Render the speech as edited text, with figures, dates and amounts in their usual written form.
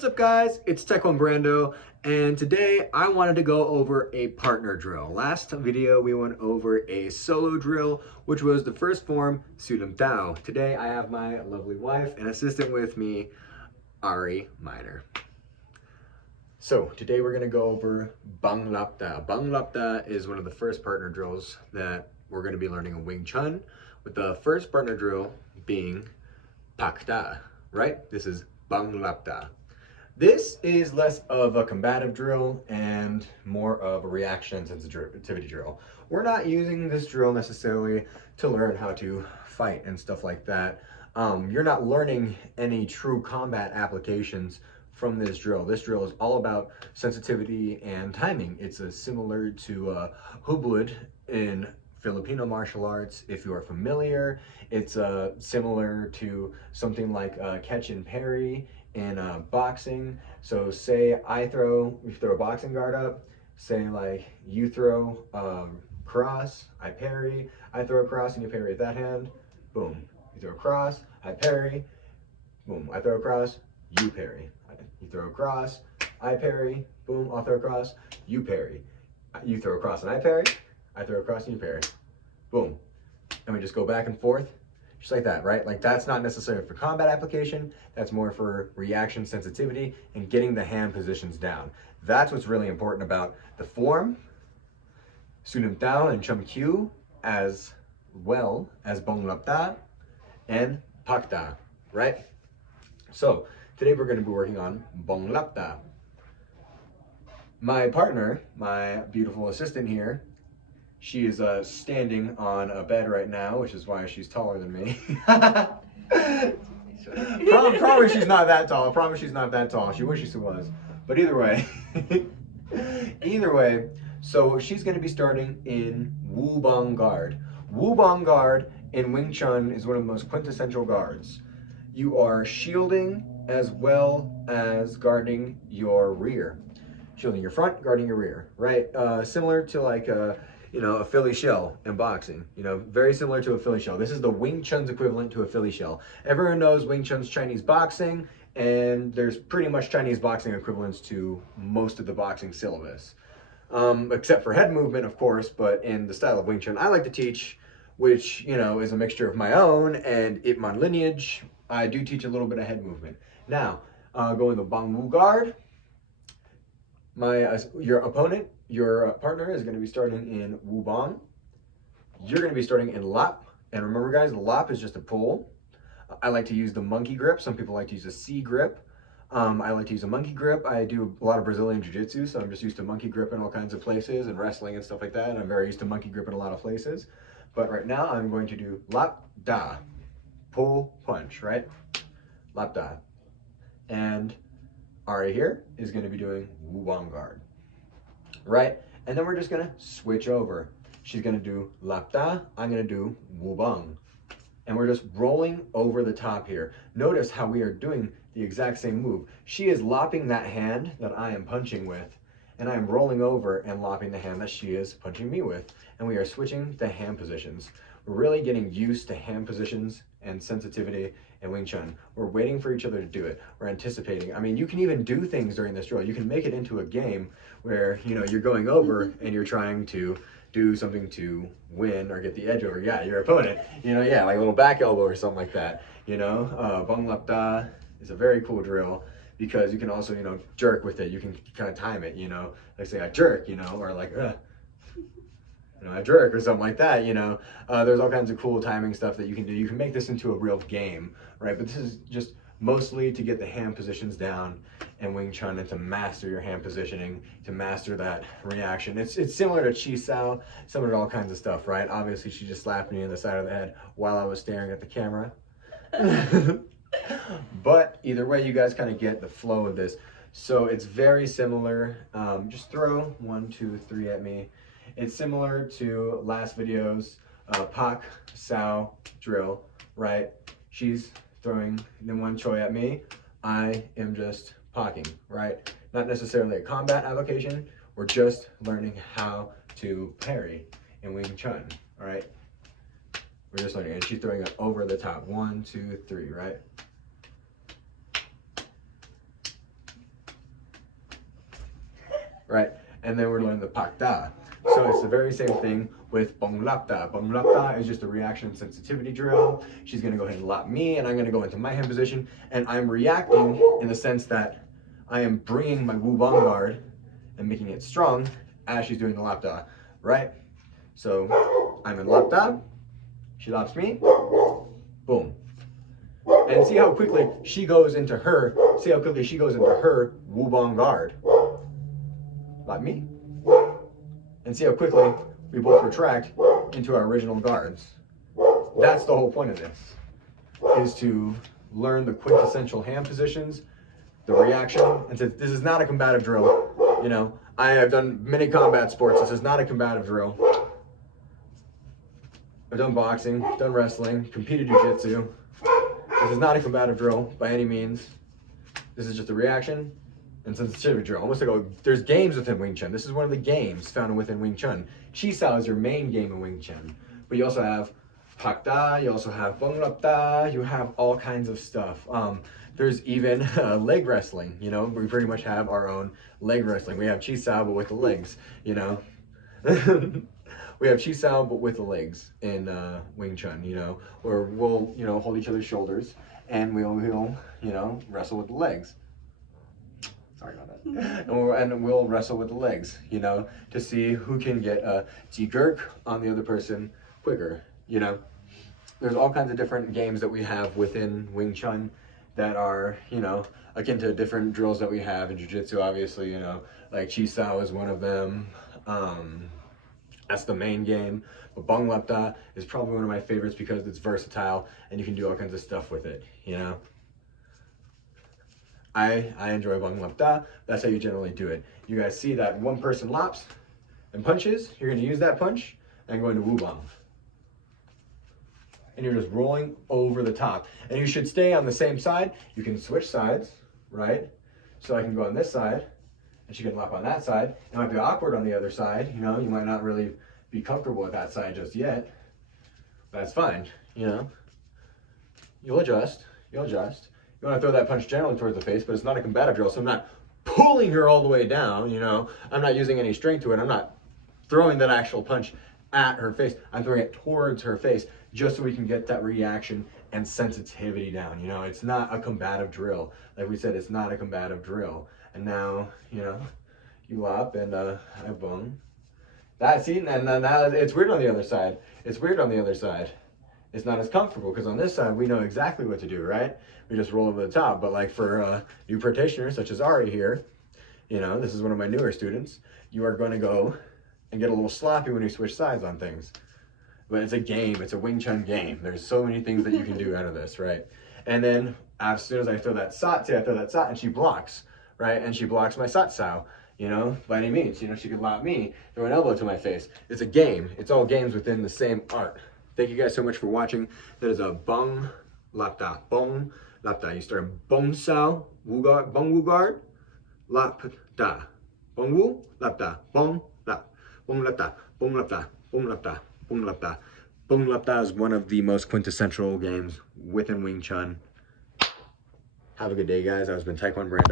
What's up guys, it's Taekwon-Brando, and today I wanted to go over a partner drill. Last video we went over a solo drill, which was the first form, Sudam Tao. Today I have my lovely wife and assistant with me, Ari Minor. So today we're going to go over Bong Lapta. Bong Lapta is one of the first partner drills that we're going to be learning in Wing Chun, with the first partner drill being Pakta, right? This is Bong Lapta. This is less of a combative drill and more of a reaction and sensitivity drill. We're not using this drill necessarily to learn how to fight and stuff like that. You're not learning any true combat applications from this drill. This drill is all about sensitivity and timing. It's similar to Hublud in Filipino martial arts, if you are familiar. It's similar to something like catch and parry in boxing. So say you throw a boxing guard up, say like you throw cross, I parry, I throw a cross and you parry with that hand, boom. You throw a cross, I parry, boom. I throw a cross, you parry. You throw a cross, I parry, boom, I'll throw a cross, you parry. You throw a cross and I parry, I throw a cross and you parry, boom. And we just go back and forth, just like that, right? Like that's not necessarily for combat application, that's more for reaction sensitivity and getting the hand positions down. That's what's really important about the form, Sunam Tao and Chum Q, as well as Bong Lapta and Pakta, right? So today we're going to be working on Bong Lapta. My partner, my beautiful assistant here, she is standing on a bed right now, which is why she's taller than me. Promise she's not that tall. I promise she's not that tall. She wishes she was. But either way, so she's going to be starting in Wu Bong guard. Wu Bong guard in Wing Chun is one of the most quintessential guards. You are shielding as well as guarding your rear. Shielding your front, guarding your rear, right? Similar to like a Philly shell in boxing, very similar to a Philly shell. This is the Wing Chun's equivalent to a Philly shell. Everyone knows Wing Chun's Chinese boxing, and there's pretty much Chinese boxing equivalents to most of the boxing syllabus. Except for head movement, of course, but in the style of Wing Chun I like to teach, which, is a mixture of my own and Ip Man lineage, I do teach a little bit of head movement. Now, going to Bong Wu guard, your partner is going to be starting in Wu Bong. You're going to be starting in Lap. And remember guys, the Lap is just a pull. I like to use the monkey grip. Some people like to use a C grip. I like to use a monkey grip. I do a lot of Brazilian Jiu-Jitsu, so I'm just used to monkey grip in all kinds of places, and wrestling and stuff like that. And I'm very used to monkey grip in a lot of places. But right now I'm going to do Lap Da. Pull, punch, right? Lap Da. And Ari here is going to be doing Wu Bong guard, right? And then we're just going to switch over. She's going to do Lap Da, I'm going to do Wu Bong. And we're just rolling over the top here. Notice how we are doing the exact same move. She is lopping that hand that I am punching with, and I am rolling over and lopping the hand that she is punching me with. And we are switching the hand positions. We're really getting used to hand positions and sensitivity in Wing Chun. We're waiting for each other to do it. We're anticipating. I mean, you can even do things during this drill. You can make it into a game where, you're going over and you're trying to do something to win or get the edge over, your opponent. Like a little back elbow or something like that. Bong Lapta is a very cool drill because you can also, jerk with it. You can kind of time it, like say I jerk, or like, a jerk or something like that, There's all kinds of cool timing stuff that you can do. You can make this into a real game, right? But this is just mostly to get the hand positions down in Wing Chun and to master your hand positioning, to master that reaction. It's similar to Chi Sao, similar to all kinds of stuff, right? Obviously, she just slapped me in the side of the head while I was staring at the camera. But either way, you guys kind of get the flow of this. So it's very similar. Just throw 1, 2, 3 at me. It's similar to last video's Pak Sao drill, right? She's throwing the one choi at me. I am just pocking, right? Not necessarily a combat application. We're just learning how to parry in Wing Chun, all right? We're just learning, and she's throwing it over the top. 1, 2, 3, right? right? And then we're learning the Pak Da. So it's the very same thing with Bong Lap Da. Bong Lap Da is just a reaction and sensitivity drill. She's gonna go ahead and lap me, and I'm gonna go into my hand position, and I'm reacting in the sense that I am bringing my Wu Bong guard and making it strong as she's doing the Lap Da, right? So I'm in Lap Da, she laps me, boom. And see how quickly she goes into her, Wu Bong guard. Lap me. And see how quickly we both retract into our original guards. That's the whole point of this, is to learn the quintessential hand positions, the reaction. And this is not a combative drill. You know, I have done many combat sports. This is not a combative drill. I've done boxing, done wrestling, competed jiu-jitsu. This is not a combative drill by any means. This is just a reaction and sensitivity drill. Almost like there's games within Wing Chun. This is one of the games found within Wing Chun. Chi Sao is your main game in Wing Chun. But you also have Pak Da, you also have Bong Lap Da, you have all kinds of stuff. There's even leg wrestling, you know, we pretty much have our own leg wrestling. We have Chi Sao, but with the legs, you know. We have Chi Sao, but with the legs in Wing Chun, you know, where we'll, you know, hold each other's shoulders and we'll, you know, wrestle with the legs. Sorry about that. And we'll wrestle with the legs, you know, to see who can get a T-Gurk on the other person quicker, you know. There's all kinds of different games that we have within Wing Chun that are, you know, akin to different drills that we have in Jiu-Jitsu, obviously, you know, like Chi Sao is one of them. That's the main game. But Bong Lap Da is probably one of my favorites because it's versatile and you can do all kinds of stuff with it, you know. I enjoy Bong Lap Da. That's how you generally do it. You guys see that one person laps and punches. You're going to use that punch and go into Wu Bong. And you're just rolling over the top. And you should stay on the same side. You can switch sides, right? So I can go on this side and she can lap on that side. It might be awkward on the other side. You know, you might not really be comfortable with that side just yet. That's fine, you know. You'll adjust. You'll adjust. You want to throw that punch generally towards the face, but it's not a combative drill, so I'm not pulling her all the way down, you know. I'm not using any strength to it. I'm not throwing that actual punch at her face. I'm throwing it towards her face just so we can get that reaction and sensitivity down, you know. It's not a combative drill. Like we said, it's not a combative drill. And now, you know, you lap and I bong. That, see, and then now it's weird on the other side. It's weird on the other side. It's not as comfortable because on this side we know exactly what to do, right? We just roll over the top. But like for new practitioners such as Ari here, you know, this is one of my newer students, you are going to go and get a little sloppy when you switch sides on things. But it's a game, it's a Wing Chun game. There's so many things that you can do out of this, right? And then as soon as I throw that sat, say I throw that sat and she blocks, right? And she blocks my sat sao, you know, by any means. You know, she could lap me, throw an elbow to my face. It's a game. It's all games within the same art. Thank you guys so much for watching. That is a Bong Lap Da. Bong Lap Da. You start Bong Sao, Wu Guard, Bong Wu Guard, Lap Da. Bong Wu, Lap Da. Bong Lap. Bong Lap Da. Bong Lap Da. Bong Lap Da. Bong Lap Da. Bong Lap Da is one of the most quintessential games within Wing Chun. Have a good day, guys. I've been Taekwon-Brando.